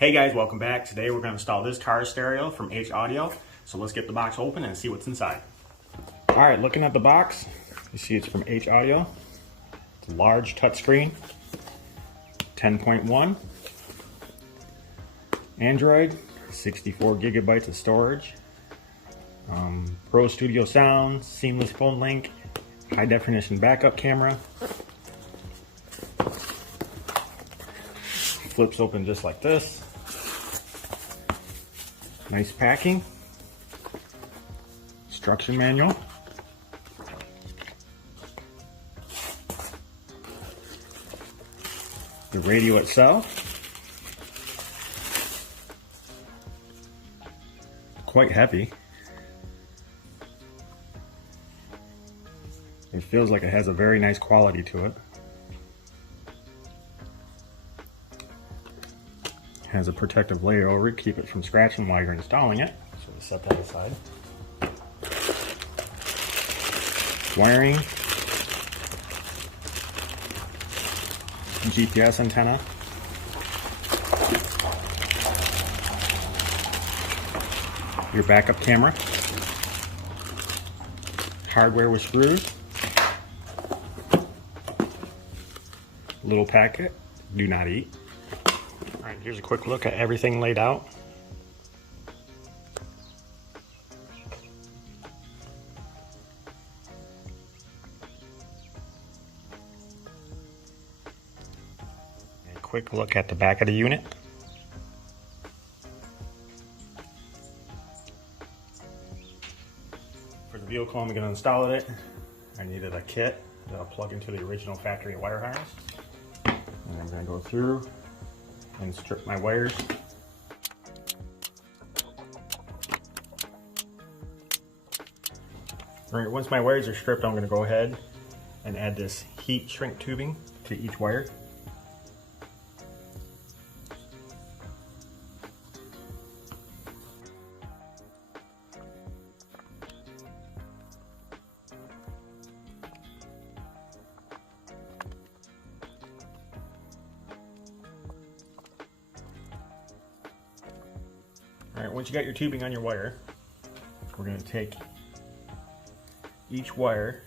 Hey guys, welcome back. Today we're going to install this car stereo from Haudio. So let's get the box open and see what's inside. Alright, looking at the box, you see it's from Haudio. It's a large touchscreen, 10.1, Android, 64 gigabytes of storage, Pro Studio sound, seamless phone link, high definition backup camera. Flips open just like this. Nice packing. Instruction manual. The radio itself. Quite heavy. It feels like it has a very nice quality to it. Has a protective layer over it, keep it from scratching while you're installing it. So we'll set that aside. Wiring. GPS antenna. Your backup camera. Hardware with screws. Little packet. Do not eat. Alright, here's a quick look at everything laid out. A quick look at the back of the unit. For the vehicle I'm going to install it, I needed a kit that'll plug into the original factory wire harness. And I'm going to go through and strip my wires. Alright, once my wires are stripped, I'm going to go ahead and add this heat shrink tubing to each wire. Alright, once you got your tubing on your wire, we're going to take each wire.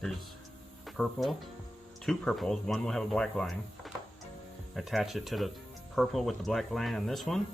There's purple, two purples, one will have a black line. Attach it to the purple with the black line on this one.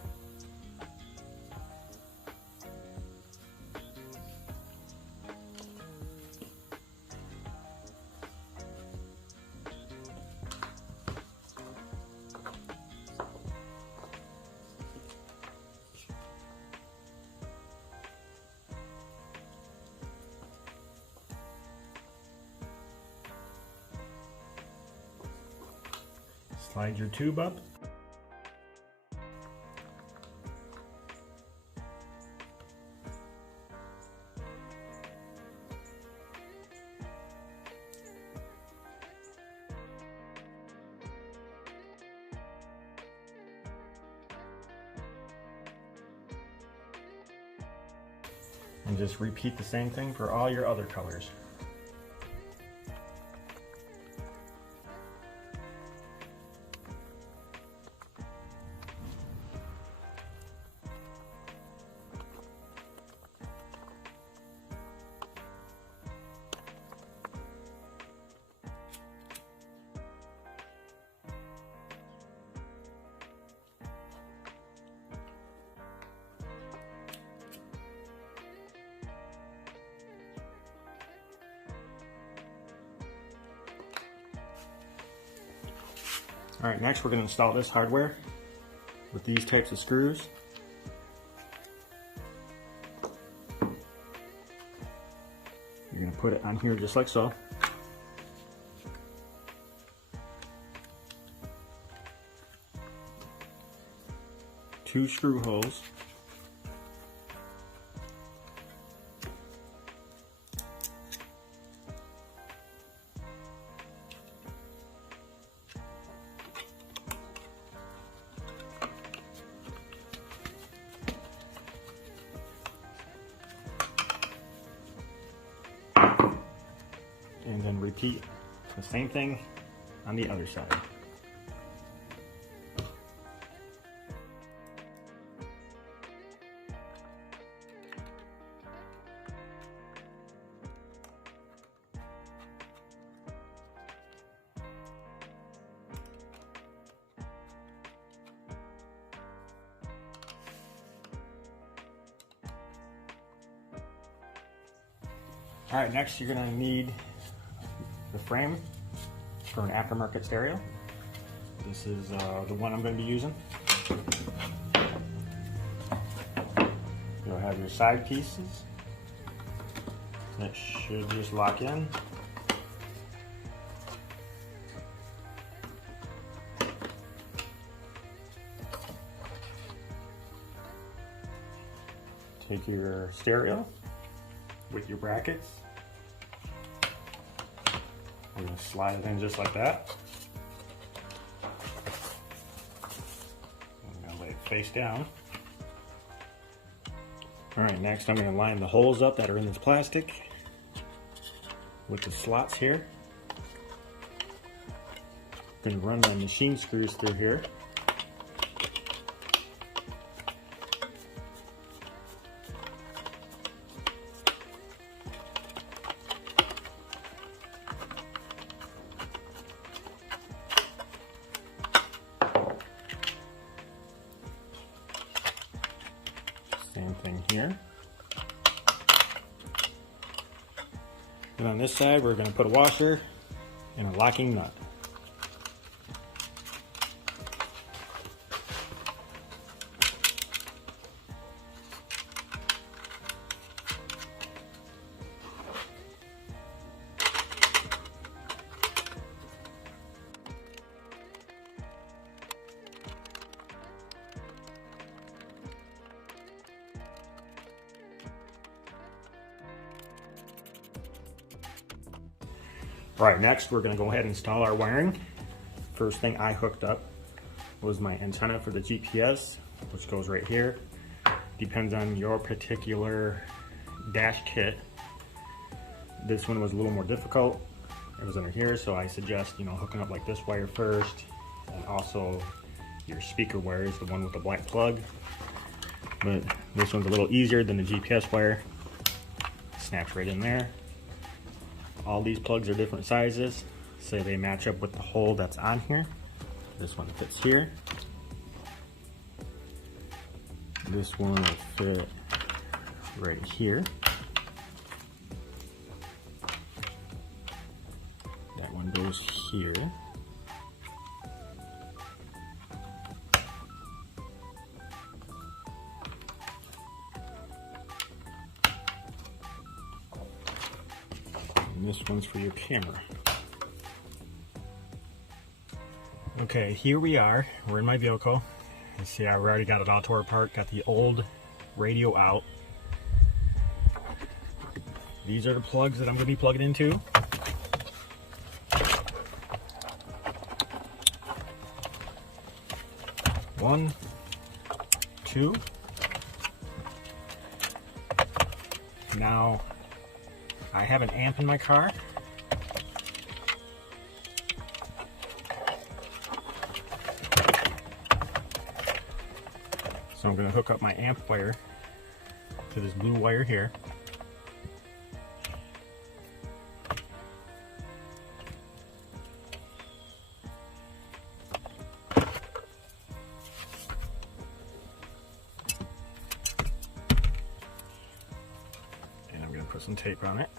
Slide your tube up. And just repeat the same thing for all your other colors. Alright, next we're going to install this hardware with these types of screws. You're going to put it on here just like so. Two screw holes. And then repeat the same thing on the other side. All right, next you're gonna need the frame for an aftermarket stereo. This is the one I'm gonna be using. You'll have your side pieces. That should just lock in. Take your stereo with your brackets. I'm going to slide it in just like that. I'm going to lay it face down. Alright, next I'm going to line the holes up that are in this plastic with the slots here. I'm going to run my machine screws through here. Same thing here. And on this side, we're going to put a washer and a locking nut. Alright, next we're going to go ahead and install our wiring. First thing I hooked up was my antenna for the GPS, which goes right here. Depends on your particular dash kit. This one was a little more difficult. It was under here, so I suggest, hooking up like this wire first, and also your speaker wire is the one with the black plug. But this one's a little easier than the GPS wire. Snaps right in there. All these plugs are different sizes, so they match up with the hole that's on here. This one fits here. This one will fit right here. That one goes here. And this one's for your camera. Okay, here we are. We're in my vehicle. You see, I've already got it all tore apart. Got the old radio out. These are the plugs that I'm going to be plugging into. One, two. Now, I have an amp in my car. So I'm going to hook up my amp wire to this blue wire here. And I'm going to put some tape on it.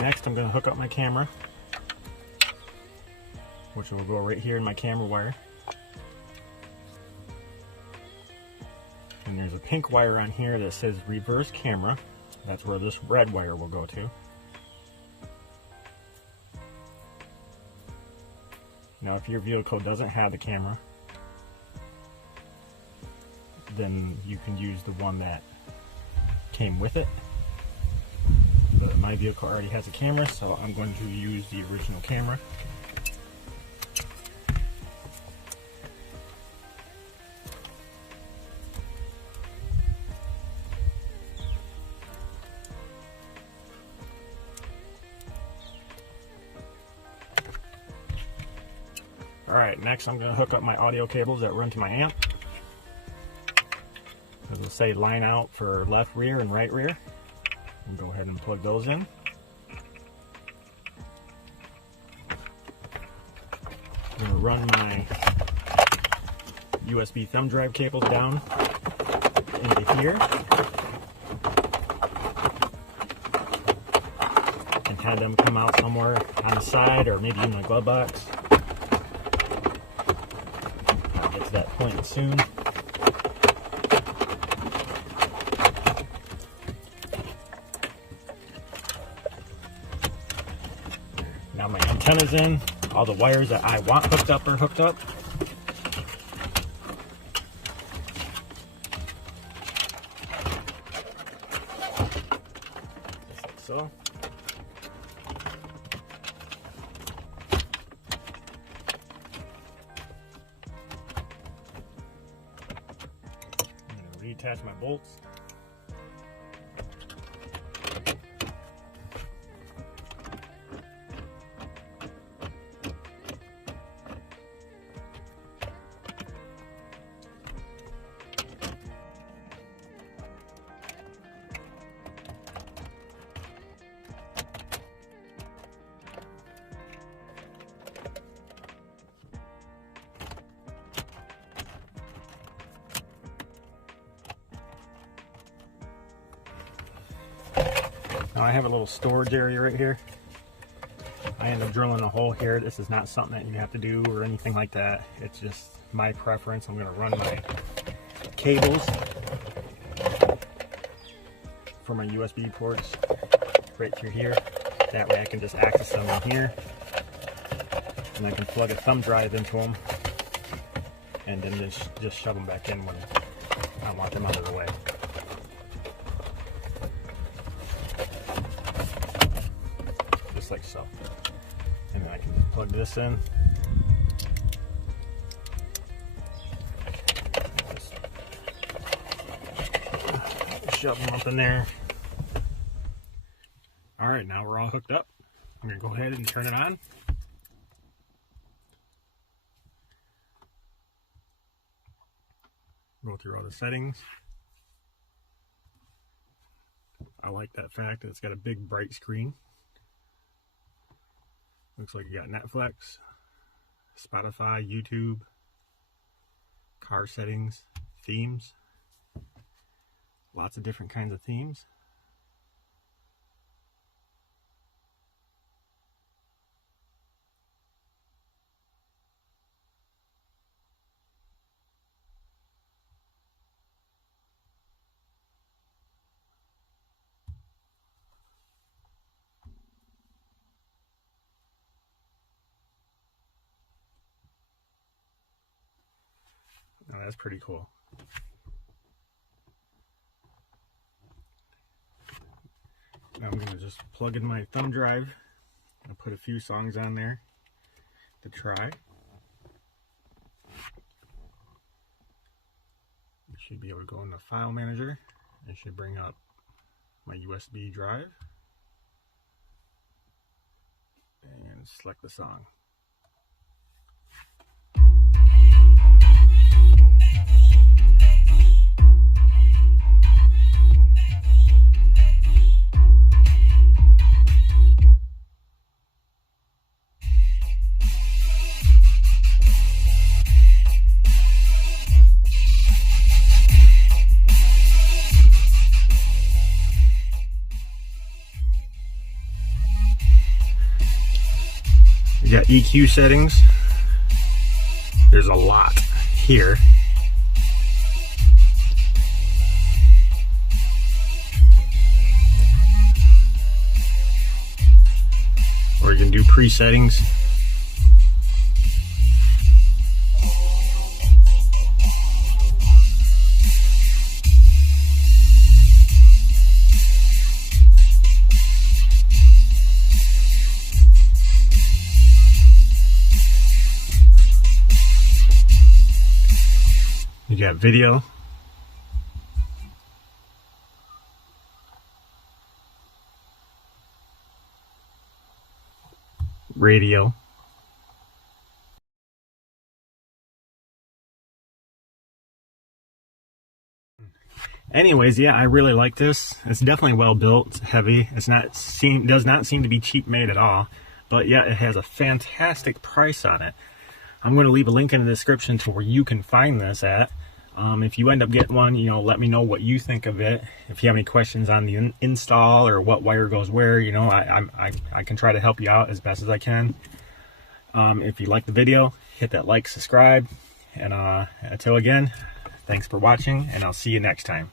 Next, I'm going to hook up my camera, which will go right here in my camera wire. And there's a pink wire on here that says reverse camera. That's where this red wire will go to. Now, if your vehicle doesn't have the camera, then you can use the one that came with it. But my vehicle already has a camera, so I'm going to use the original camera. Alright, next I'm going to hook up my audio cables that run to my amp. It'll say line out for left rear and right rear. We'll go ahead and plug those in. I'm going to run my USB thumb drive cables down into here and have them come out somewhere on the side or maybe in my glove box. I'll get to that point soon. Now my antenna's in. All the wires that I want hooked up are hooked up. Just like so. I'm going to reattach my bolts. Now I have a little storage area right here. I end up drilling a hole here. This is not something that you have to do or anything like that. It's just my preference. I'm going to run my cables for my USB ports right through here. That way I can just access them in here. And I can plug a thumb drive into them and then just shove them back in when I want them out of the way. Like so. And then I can plug this in. Just shove them up in there. Alright, now we're all hooked up. I'm going to go ahead and turn it on. Go through all the settings. I like that fact that it's got a big bright screen. Looks like you got Netflix, Spotify, YouTube, car settings, themes, lots of different kinds of themes. Oh, that's pretty cool. Now I'm going to just plug in my thumb drive and put a few songs on there to try. You should be able to go in the file manager. It should bring up my USB drive and select the song. You got EQ settings. There's a lot here. Or you can do pre-settings. You got video, radio, Anyways, yeah, I really like this. It's definitely well built. It's heavy. It's not does not seem to be cheap made at all. But yeah, it has a fantastic price on it. I'm going to leave a link in the description to where you can find this at. If you end up getting one, you know, let me know what you think of it. If you have any questions on the install or what wire goes where, you know, I can try to help you out as best as I can. If you like the video, hit that like, subscribe, and until again, thanks for watching, and I'll see you next time.